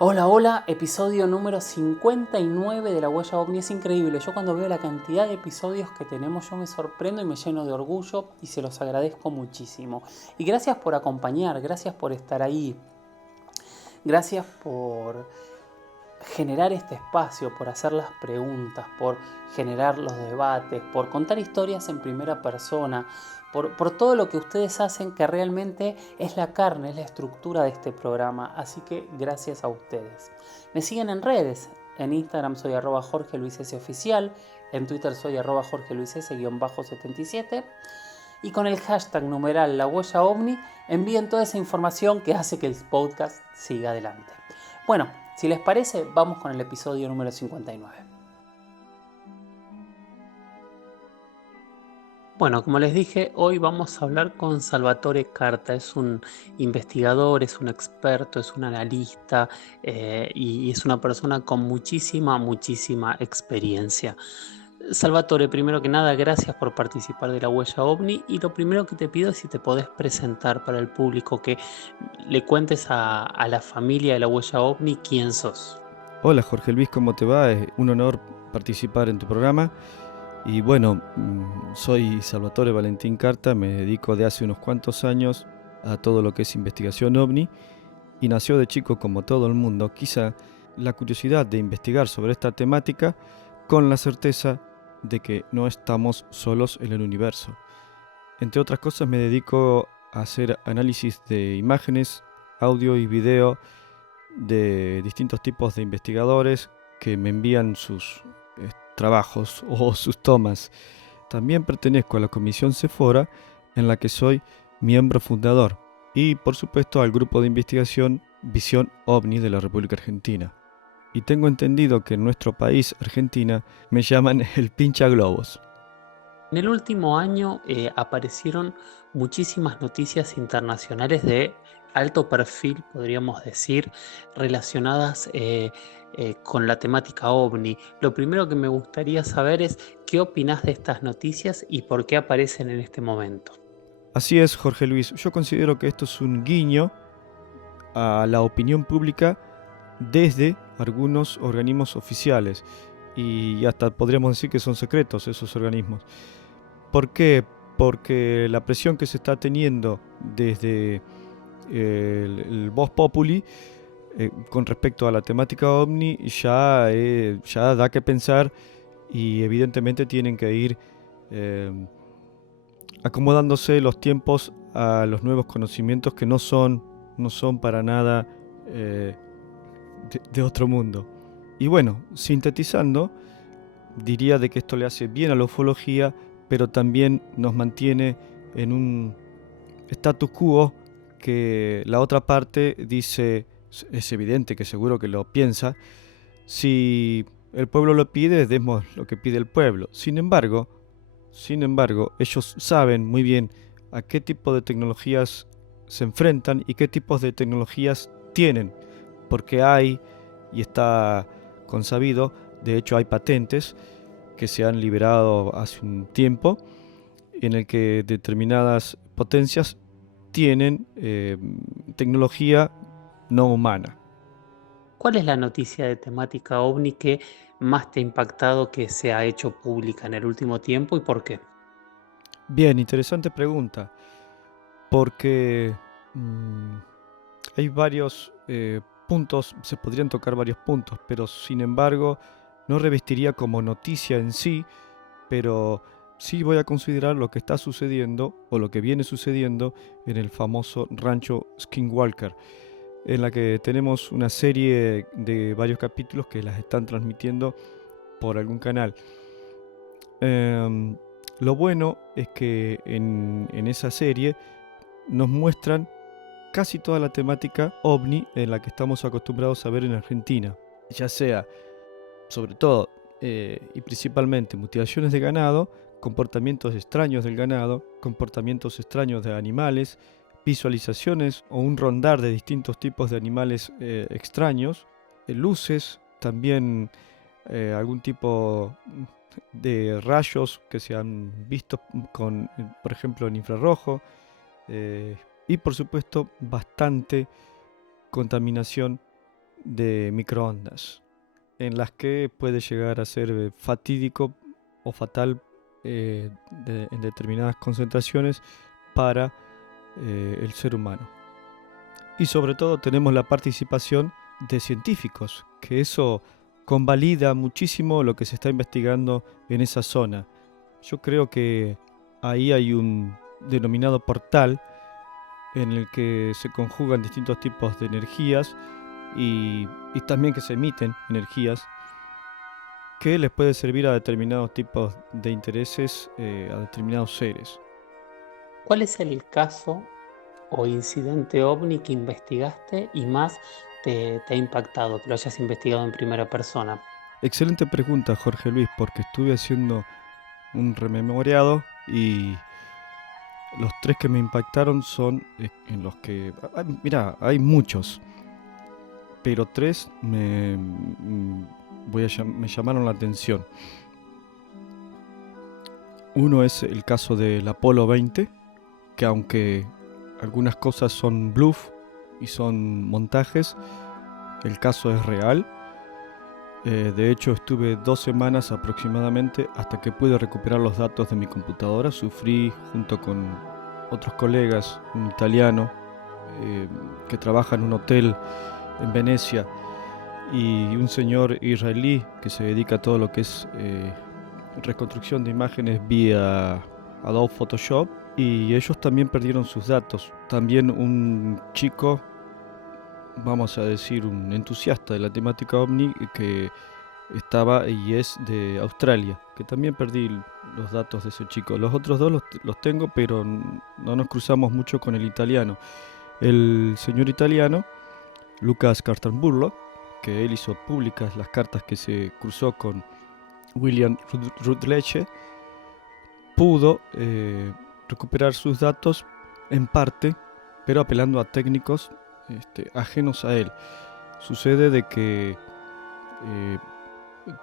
Hola, hola, episodio número 59 de La Huella OVNI. Es increíble, yo cuando veo la cantidad de episodios que tenemos yo me sorprendo y me lleno de orgullo y se los agradezco muchísimo. Y gracias por acompañar, gracias por estar ahí, gracias por generar este espacio, por hacer las preguntas, por generar los debates, por contar historias en primera persona, por todo lo que ustedes hacen que realmente es la carne, es la estructura de este programa. Así que gracias a ustedes. Me siguen en redes. En Instagram soy @Jorge Luis S oficial, en Twitter soy @Jorge Luis S-77 y con el hashtag numeral La Huella OVNI envíen toda esa información que hace que el podcast siga adelante. Bueno, si les parece, vamos con el episodio número 59. Bueno, como les dije, hoy vamos a hablar con Salvatore Carta. Es un investigador, es un experto, es un analista y es una persona con muchísima experiencia. Salvatore, primero que nada, gracias por participar de La Huella OVNI y lo primero que te pido es si te podés presentar para el público, que le cuentes a la familia de La Huella OVNI quién sos. Hola Jorge Luis, ¿cómo te va? Es un honor participar en tu programa. Y bueno, soy Salvatore Valentín Carta, me dedico de hace unos cuantos años a todo lo que es investigación OVNI y nació de chico como todo el mundo, quizá la curiosidad de investigar sobre esta temática con la certeza de que no estamos solos en el universo. Entre otras cosas me dedico a hacer análisis de imágenes, audio y video de distintos tipos de investigadores que me envían sus trabajos o sus tomas. También pertenezco a la Comisión Sephora, en la que soy miembro fundador, y por supuesto al grupo de investigación Visión OVNI de la República Argentina. Y tengo entendido que en nuestro país, Argentina, me llaman el pincha globos. En el último año aparecieron muchísimas noticias internacionales de alto perfil, podríamos decir, relacionadas con la temática OVNI. Lo primero que me gustaría saber es qué opinás de estas noticias y por qué aparecen en este momento. Así es, Jorge Luis, yo considero que esto es un guiño a la opinión pública desde algunos organismos oficiales, y hasta podríamos decir que son secretos esos organismos. ¿Por qué? Porque la presión que se está teniendo desde el Vox Populi con respecto a la temática OVNI ya da que pensar, y evidentemente tienen que ir eh, acomodándose los tiempos a los nuevos conocimientos que no son para nada eh, de otro mundo. Y bueno, sintetizando, diría de que esto le hace bien a la ufología, pero también nos mantiene en un status quo que la otra parte dice, es evidente que seguro que lo piensa, si el pueblo lo pide, demos lo que pide el pueblo. Sin embargo, ellos saben muy bien a qué tipo de tecnologías se enfrentan y qué tipos de tecnologías tienen, porque hay, y está consabido, de hecho hay patentes que se han liberado hace un tiempo, en el que determinadas potencias tienen tecnología no humana. ¿Cuál es la noticia de temática OVNI que más te ha impactado que se ha hecho pública en el último tiempo y por qué? Bien, interesante pregunta, porque mm, hay varios puntos, se podrían tocar varios puntos, pero sin embargo no revestiría como noticia en sí, pero sí voy a considerar lo que está sucediendo o lo que viene sucediendo en el famoso rancho Skinwalker, en la que tenemos una serie de varios capítulos que las están transmitiendo por algún canal. Em, lo bueno es que en esa serie nos muestran casi toda la temática ovni en la que estamos acostumbrados a ver en Argentina, ya sea, sobre todo y principalmente, mutilaciones de ganado, comportamientos extraños del ganado, comportamientos extraños de animales, visualizaciones o un rondar de distintos tipos de animales extraños, luces, también algún tipo de rayos que se han visto con, por ejemplo, en infrarrojo, y por supuesto bastante contaminación de microondas, en las que puede llegar a ser fatídico o fatal en determinadas concentraciones para el ser humano. Y sobre todo tenemos la participación de científicos, que eso convalida muchísimo lo que se está investigando en esa zona. Yo creo que ahí hay un denominado portal en el que se conjugan distintos tipos de energías y también que se emiten energías que les puede servir a determinados tipos de intereses, a determinados seres. ¿Cuál es el caso o incidente ovni que investigaste y más te ha impactado, que lo hayas investigado en primera persona? Excelente pregunta, Jorge Luis, porque estuve haciendo un rememoriado y los 3 que me impactaron son en los que... mira, hay muchos, pero 3 me llamaron la atención. Uno es el caso del Apolo 20, que aunque algunas cosas son bluff y son montajes, el caso es real. De hecho, estuve 2 semanas aproximadamente hasta que pude recuperar los datos de mi computadora. Sufrí junto con otros colegas, un italiano que trabaja en un hotel en Venecia y un señor israelí que se dedica a todo lo que es reconstrucción de imágenes vía Adobe Photoshop, y ellos también perdieron sus datos. También un chico, vamos a decir un entusiasta de la temática ovni, que estaba y es de Australia, que también perdí los datos de ese chico. Los otros 2 los tengo, pero no nos cruzamos mucho con el italiano. El señor italiano, Lucas Cartamburlo, que él hizo públicas las cartas que se cruzó con William Rutledge, pudo recuperar sus datos en parte, pero apelando a técnicos ajenos a él. Sucede de que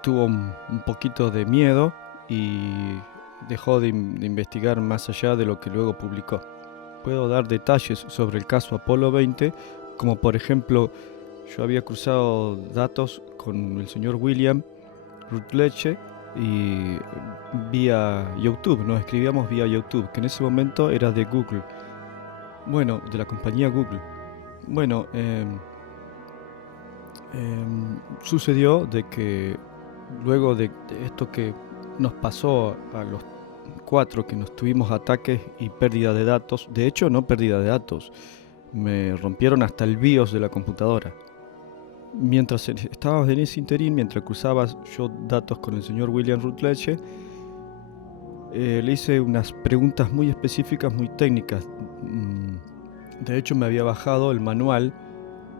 tuvo un poquito de miedo y dejó de investigar más allá de lo que luego publicó. Puedo dar detalles sobre el caso Apolo 20, como por ejemplo, yo había cruzado datos con el señor William Rutledge y vía YouTube, nos escribíamos vía YouTube, que en ese momento era de Google, bueno, de la compañía Google. Bueno, sucedió de que luego de esto que nos pasó a los 4, que nos tuvimos ataques y pérdida de datos, de hecho no pérdida de datos, me rompieron hasta el BIOS de la computadora. Mientras estábamos en ese interín, mientras cruzaba yo datos con el señor William Rutledge, le hice unas preguntas muy específicas, muy técnicas. De hecho me había bajado el manual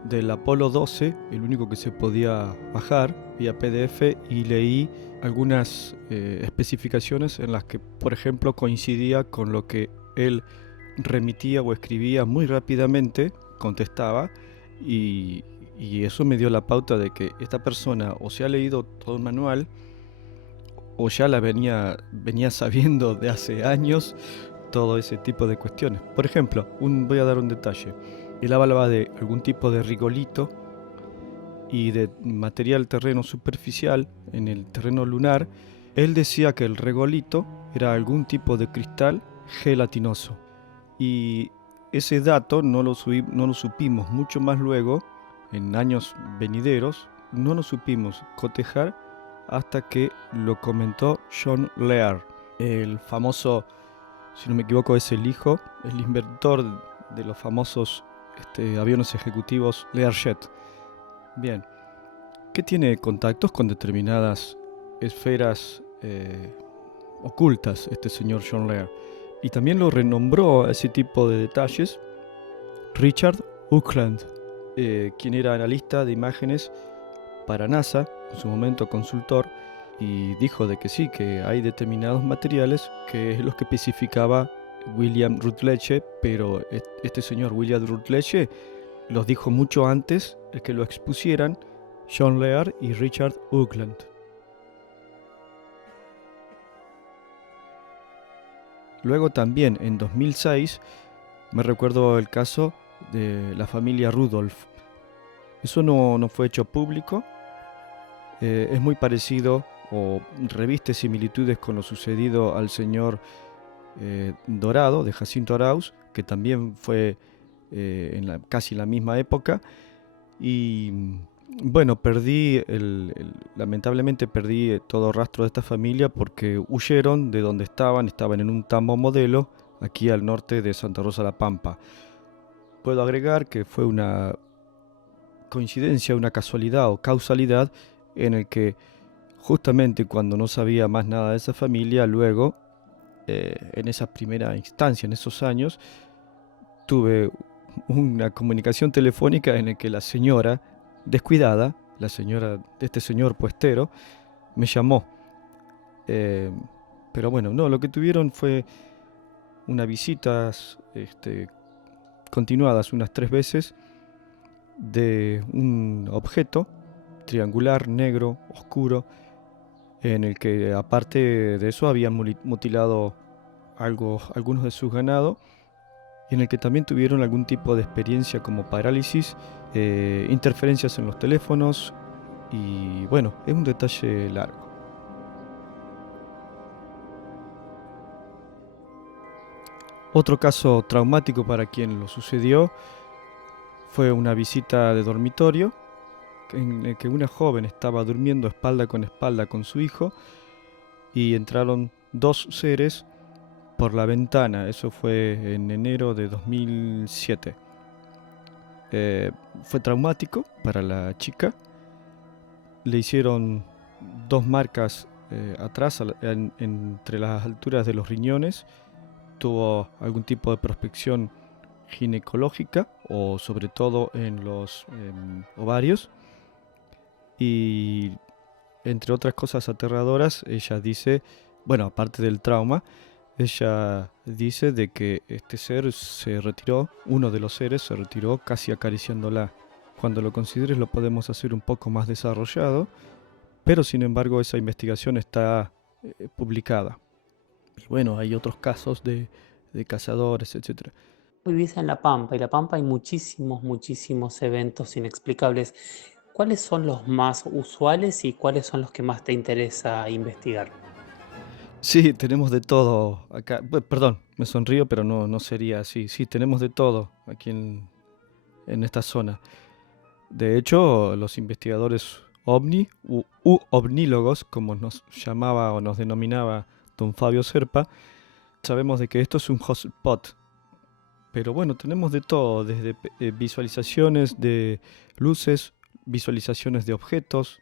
del Apolo 12, el único que se podía bajar vía PDF, y leí algunas especificaciones en las que, por ejemplo, coincidía con lo que él remitía o escribía muy rápidamente, contestaba, y eso me dio la pauta de que esta persona o se ha leído todo el manual o ya la venía sabiendo de hace años todo ese tipo de cuestiones. Por ejemplo, voy a dar un detalle. Él hablaba de algún tipo de rigolito y de material terreno superficial en el terreno lunar. Él decía que el regolito era algún tipo de cristal gelatinoso. Y ese dato no lo supimos mucho más luego, en años venideros, no lo supimos cotejar hasta que lo comentó John Lear, el famoso, si no me equivoco, es el inventor de los famosos aviones ejecutivos Learjet. Bien, que tiene contactos con determinadas esferas ocultas este señor John Lear. Y también lo renombró a ese tipo de detalles Richard Oakland, quien era analista de imágenes para NASA, en su momento consultor, y dijo de que sí, que hay determinados materiales que es los que especificaba William Rutledge, pero este señor William Rutledge los dijo mucho antes de que lo expusieran John Lear y Richard Oakland. Luego también en 2006 me recuerdo el caso de la familia Rudolph. Eso no fue hecho público. Es muy parecido o reviste similitudes con lo sucedido al señor Dorado, de Jacinto Arauz, que también fue casi la misma época. Y bueno, lamentablemente perdí todo rastro de esta familia porque huyeron de donde estaban en un tambo modelo aquí al norte de Santa Rosa la Pampa. Puedo agregar que fue una coincidencia, una casualidad o causalidad en el que justamente cuando no sabía más nada de esa familia, luego, en esa primera instancia, en esos años, tuve una comunicación telefónica en la que la señora, descuidada, la señora de este señor puestero, me llamó. Eh, pero bueno, no, lo que tuvieron fue unas visitas continuadas unas 3 veces de un objeto triangular, negro, oscuro, en el que aparte de eso habían mutilado algunos de sus ganados, y en el que también tuvieron algún tipo de experiencia como parálisis, interferencias en los teléfonos, y bueno, es un detalle largo. Otro caso traumático para quien lo sucedió fue una visita de dormitorio en el que una joven estaba durmiendo espalda con su hijo y entraron 2 seres por la ventana. Eso fue en enero de 2007. Fue traumático para la chica. Le hicieron 2 marcas atrás, entre las alturas de los riñones. Tuvo algún tipo de prospección ginecológica o sobre todo en los ovarios. Y entre otras cosas aterradoras, ella dice, bueno, aparte del trauma, ella dice de que este ser se retiró, uno de los seres se retiró casi acariciándola. Cuando lo consideres lo podemos hacer un poco más desarrollado, pero sin embargo esa investigación está publicada. Y bueno, hay otros casos de cazadores, etc. Vivís en La Pampa y La Pampa hay muchísimos eventos inexplicables. ¿Cuáles son los más usuales y cuáles son los que más te interesa investigar? Sí, tenemos de todo acá. Perdón, me sonrío, pero no sería así. Sí, tenemos de todo aquí en esta zona. De hecho, los investigadores ovni u ovnílogos, como nos llamaba o nos denominaba don Fabio Serpa, sabemos de que esto es un hotspot. Pero bueno, tenemos de todo, desde visualizaciones de luces, visualizaciones de objetos.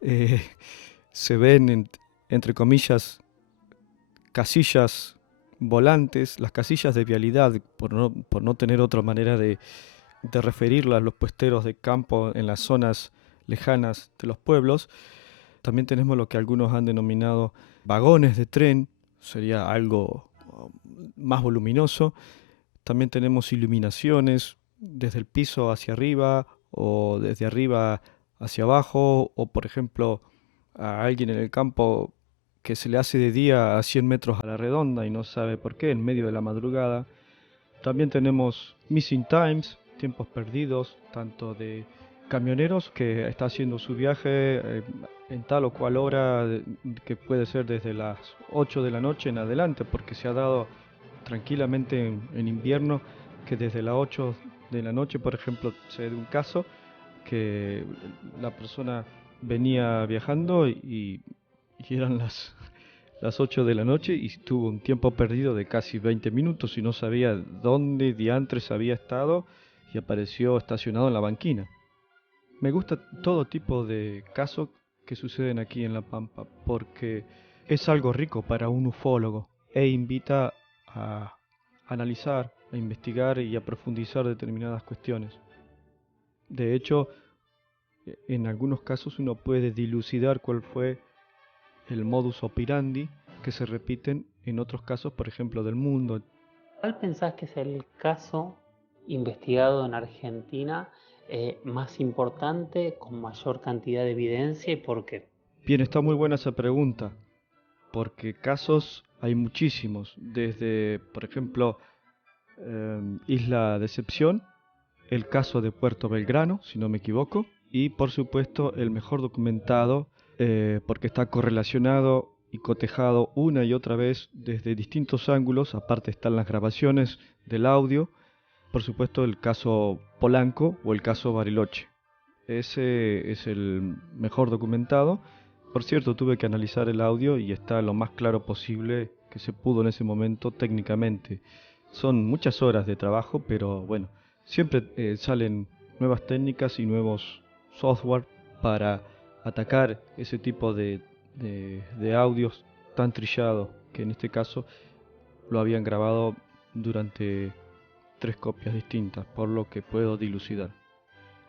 eh, Se ven, entre comillas, casillas volantes, las casillas de vialidad, por no tener otra manera de referirlas, los puesteros de campo en las zonas lejanas de los pueblos. También tenemos lo que algunos han denominado vagones de tren, sería algo más voluminoso. También tenemos iluminaciones desde el piso hacia arriba o desde arriba hacia abajo, o por ejemplo a alguien en el campo que se le hace de día a 100 metros a la redonda y no sabe por qué, en medio de la madrugada. También tenemos missing times, tiempos perdidos, tanto de camioneros que está haciendo su viaje en tal o cual hora, que puede ser desde las 8 de la noche en adelante, porque se ha dado tranquilamente en invierno que desde las 8 de la noche, por ejemplo, se da un caso que la persona venía viajando y eran las 8 de la noche y tuvo un tiempo perdido de casi 20 minutos y no sabía dónde diantres había estado y apareció estacionado en la banquina. Me gusta todo tipo de casos que suceden aquí en La Pampa porque es algo rico para un ufólogo e invita a analizar, a investigar y a profundizar determinadas cuestiones. De hecho, en algunos casos uno puede dilucidar cuál fue el modus operandi que se repiten en otros casos, por ejemplo, del mundo. ¿Cuál pensás que es el caso investigado en Argentina más importante, con mayor cantidad de evidencia y por qué? Bien, está muy buena esa pregunta, porque casos hay muchísimos, desde, por ejemplo, Isla Decepción, el caso de Puerto Belgrano, si no me equivoco, y por supuesto el mejor documentado, porque está correlacionado y cotejado una y otra vez desde distintos ángulos. Aparte están las grabaciones del audio, por supuesto el caso Polanco o el caso Bariloche. Ese es el mejor documentado. Por cierto, tuve que analizar el audio y está lo más claro posible que se pudo en ese momento técnicamente. Son muchas horas de trabajo, pero bueno, siempre salen nuevas técnicas y nuevos software para atacar ese tipo de audios tan trillados, que en este caso lo habían grabado durante 3 copias distintas, por lo que puedo dilucidar.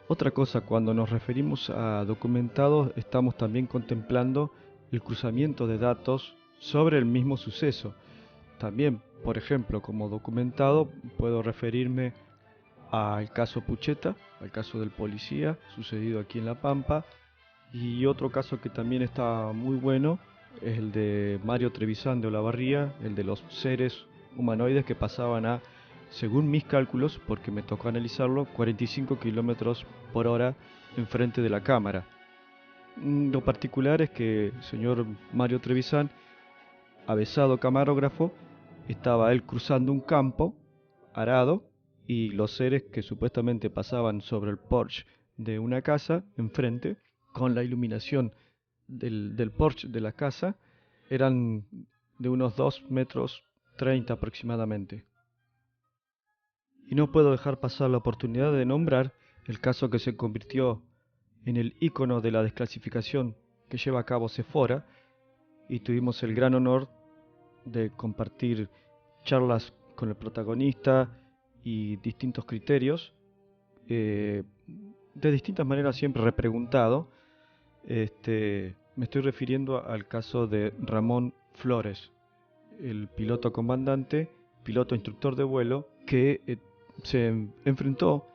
Otra cosa, cuando nos referimos a documentados, estamos también contemplando el cruzamiento de datos sobre el mismo suceso. También, por ejemplo, como documentado, puedo referirme al caso Pucheta, al caso del policía, sucedido aquí en La Pampa, y otro caso que también está muy bueno es el de Mario Trevisan de Olavarría, el de los seres humanoides que pasaban a, según mis cálculos, porque me tocó analizarlo, 45 kilómetros por hora enfrente de la cámara. Lo particular es que el señor Mario Trevisan, avesado camarógrafo, estaba él cruzando un campo arado y los seres que supuestamente pasaban sobre el porche de una casa enfrente, con la iluminación del porche de la casa, eran de unos 2 metros 30 aproximadamente. Y no puedo dejar pasar la oportunidad de nombrar el caso que se convirtió en el ícono de la desclasificación que lleva a cabo Sephora, y tuvimos el gran honor de compartir charlas con el protagonista y distintos criterios, de distintas maneras siempre repreguntado. Me estoy refiriendo al caso de Ramón Flores, el piloto comandante, piloto instructor de vuelo, que se enfrentó,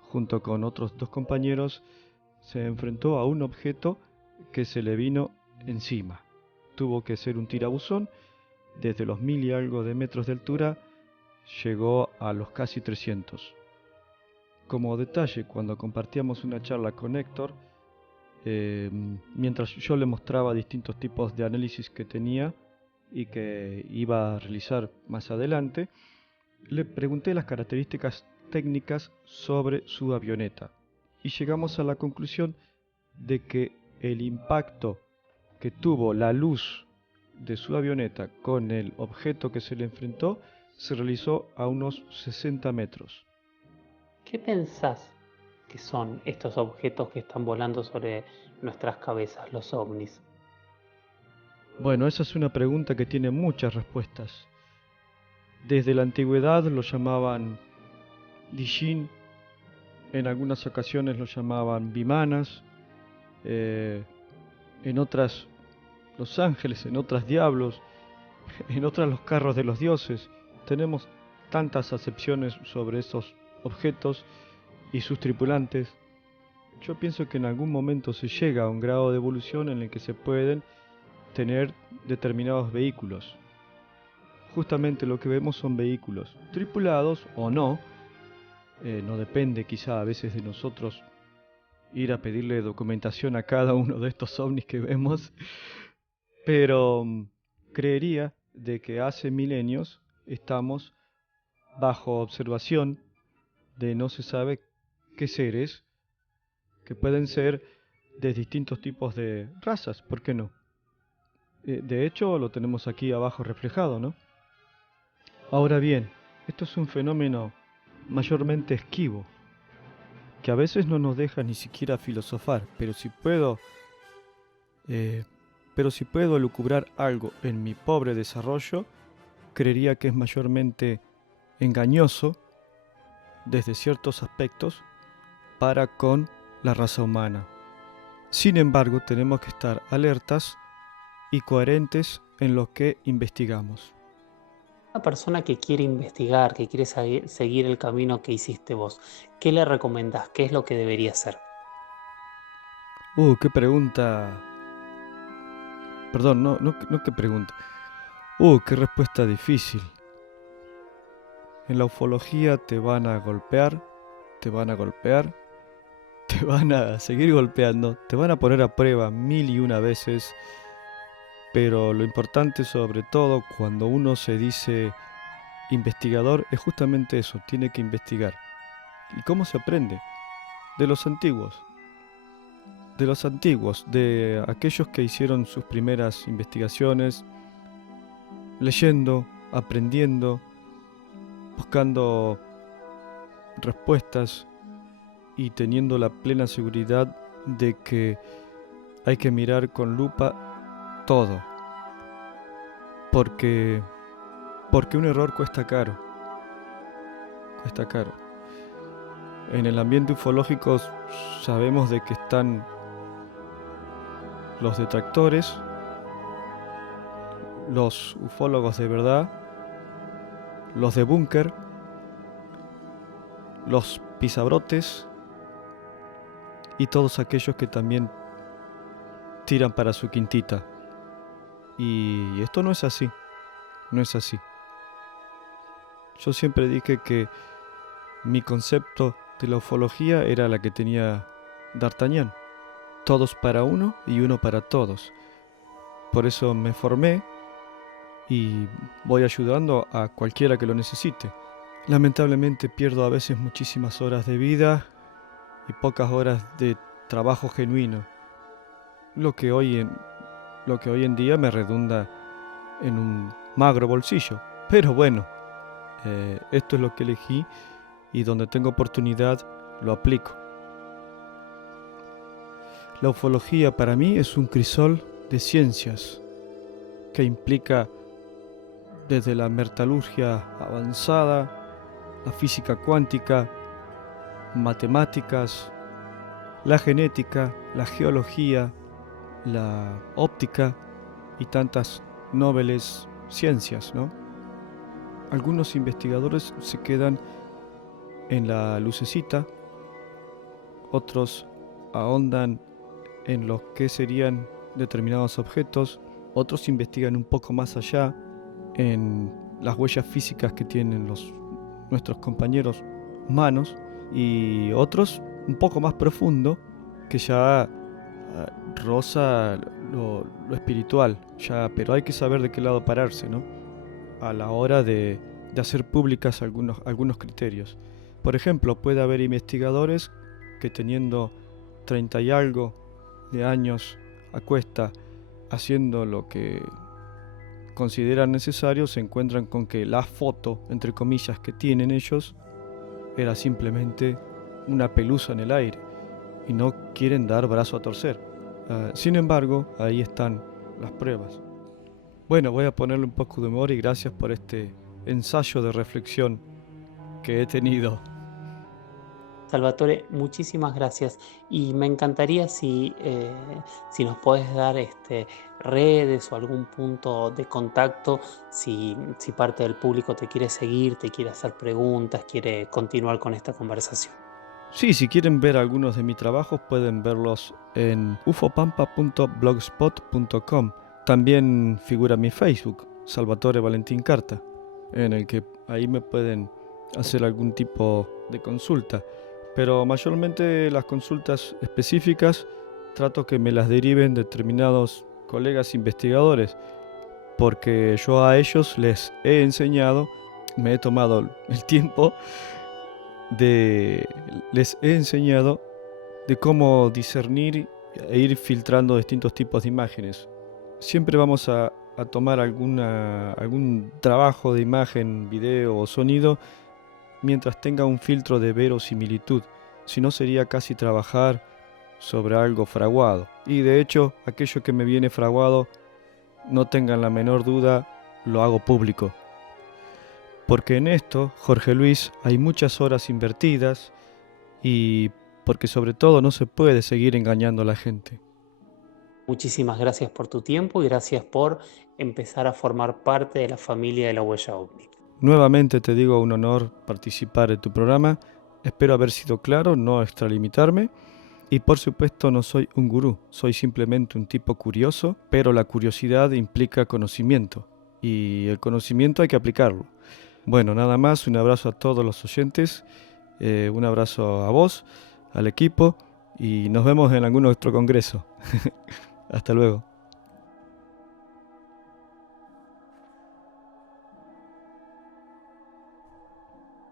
junto con otros 2 compañeros, se enfrentó a un objeto que se le vino encima. Tuvo que ser un tirabuzón. Desde los 1000 y algo de metros de altura llegó a los casi 300. Como detalle, cuando compartíamos una charla con Héctor, mientras yo le mostraba distintos tipos de análisis que tenía y que iba a realizar más adelante, le pregunté las características técnicas sobre su avioneta y llegamos a la conclusión de que el impacto que tuvo la luz de su avioneta con el objeto que se le enfrentó se realizó a unos 60 metros. ¿Qué pensás que son estos objetos que están volando sobre nuestras cabezas, los ovnis? Bueno, esa es una pregunta que tiene muchas respuestas. Desde la antigüedad lo llamaban Dijin, en algunas ocasiones lo llamaban Vimanas, en otras los ángeles, en otras diablos, en otras los carros de los dioses. Tenemos tantas acepciones sobre esos objetos y sus tripulantes. Yo pienso que en algún momento se llega a un grado de evolución en el que se pueden tener determinados vehículos. Justamente lo que vemos son vehículos, tripulados o no. No depende quizá a veces de nosotros ir a pedirle documentación a cada uno de estos ovnis que vemos, pero creería de que hace milenios estamos bajo observación de no se sabe qué seres, que pueden ser de distintos tipos de razas, ¿por qué no? De hecho, lo tenemos aquí abajo reflejado, ¿no? Ahora bien, esto es un fenómeno mayormente esquivo, que a veces no nos deja ni siquiera filosofar, pero si puedo lucubrar algo en mi pobre desarrollo, creería que es mayormente engañoso desde ciertos aspectos para con la raza humana. Sin embargo, tenemos que estar alertas y coherentes en lo que investigamos. Una persona que quiere investigar, que quiere seguir el camino que hiciste vos, ¿qué le recomendás? ¿Qué es lo que debería hacer? Qué pregunta. Perdón, no qué pregunta. Qué respuesta difícil. En la ufología te van a golpear, te van a golpear, te van a seguir golpeando, te van a poner a prueba 1001 veces, pero lo importante sobre todo cuando uno se dice investigador es justamente eso, tiene que investigar. ¿Y cómo se aprende? De los antiguos, de aquellos que hicieron sus primeras investigaciones, leyendo, aprendiendo, buscando respuestas y teniendo la plena seguridad de que hay que mirar con lupa todo, porque un error cuesta caro. En el ambiente ufológico sabemos de que están los detractores, los ufólogos de verdad, los de búnker, los pisabrotes y todos aquellos que también tiran para su quintita. Y esto no es así, no es así. Yo siempre dije que mi concepto de la ufología era la que tenía D'Artagnan. Todos para uno y uno para todos. Por eso me formé y voy ayudando a cualquiera que lo necesite. Lamentablemente pierdo a veces muchísimas horas de vida y pocas horas de trabajo genuino. Lo que hoy en día me redunda en un magro bolsillo. Pero bueno, esto es lo que elegí y donde tengo oportunidad lo aplico. La ufología para mí es un crisol de ciencias que implica desde la metalurgia avanzada, la física cuántica, matemáticas, la genética, la geología, la óptica y tantas nobles ciencias, ¿no? Algunos investigadores se quedan en la lucecita, otros ahondan en lo que serían determinados objetos, otros investigan un poco más allá en las huellas físicas que tienen nuestros compañeros humanos, y otros un poco más profundo que ya roza lo espiritual, ya, pero hay que saber de qué lado pararse, ¿no? A la hora de hacer públicas algunos criterios. Por ejemplo, puede haber investigadores que teniendo 30 y algo de años a cuesta haciendo lo que consideran necesario, se encuentran con que la foto, entre comillas, que tienen ellos era simplemente una pelusa en el aire y no quieren dar brazo a torcer. Sin embargo, ahí están las pruebas. Bueno, voy a ponerle un poco de humor y gracias por este ensayo de reflexión que he tenido. Salvatore, muchísimas gracias. Y me encantaría si nos puedes dar redes o algún punto de contacto, si parte del público te quiere seguir, te quiere hacer preguntas, quiere continuar con esta conversación. Sí, si quieren ver algunos de mis trabajos pueden verlos en ufopampa.blogspot.com. También figura mi Facebook, Salvatore Valentín Carta, en el que ahí me pueden hacer algún tipo de consulta. Pero mayormente las consultas específicas trato que me las deriven determinados colegas investigadores, porque yo a ellos les he enseñado, me he tomado el tiempo les he enseñado de cómo discernir e ir filtrando distintos tipos de imágenes. Siempre vamos a tomar algún trabajo de imagen, video o sonido mientras tenga un filtro de verosimilitud, si no sería casi trabajar sobre algo fraguado. Y de hecho, aquello que me viene fraguado, no tengan la menor duda, lo hago público. Porque en esto, Jorge Luis, hay muchas horas invertidas y porque sobre todo no se puede seguir engañando a la gente. Muchísimas gracias por tu tiempo y gracias por empezar a formar parte de la familia de la Huella OVNI. Nuevamente te digo, un honor participar en tu programa. Espero haber sido claro, no extralimitarme. Y por supuesto no soy un gurú, soy simplemente un tipo curioso, pero la curiosidad implica conocimiento. Y el conocimiento hay que aplicarlo. Bueno, nada más, un abrazo a todos los oyentes Un abrazo a vos, al equipo, y nos vemos en algún otro congreso. Hasta luego.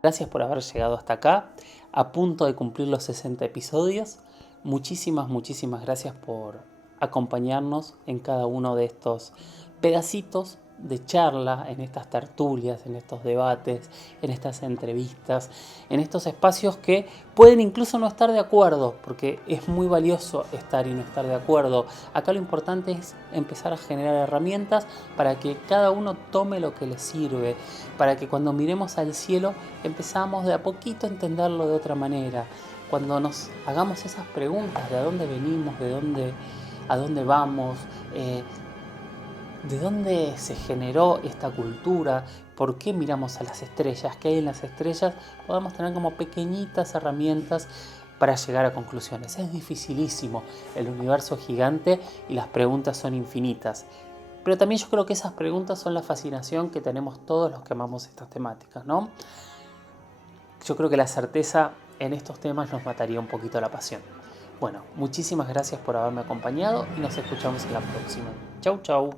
Gracias por haber llegado hasta acá, a punto de cumplir los 60 episodios. Muchísimas, muchísimas gracias por acompañarnos en cada uno de estos pedacitos de charla, en estas tertulias, en estos debates, en estas entrevistas, en estos espacios que pueden incluso no estar de acuerdo, porque es muy valioso estar y no estar de acuerdo. Acá lo importante es empezar a generar herramientas para que cada uno tome lo que le sirve, para que cuando miremos al cielo empezamos de a poquito a entenderlo de otra manera. Cuando nos hagamos esas preguntas de a dónde venimos, a dónde vamos, de dónde se generó esta cultura, por qué miramos a las estrellas, qué hay en las estrellas, podemos tener como pequeñitas herramientas para llegar a conclusiones. Es dificilísimo, el universo es gigante y las preguntas son infinitas. Pero también yo creo que esas preguntas son la fascinación que tenemos todos los que amamos estas temáticas, ¿no? Yo creo que la certeza en estos temas nos mataría un poquito la pasión. Bueno, muchísimas gracias por haberme acompañado y nos escuchamos en la próxima. Chau, chau.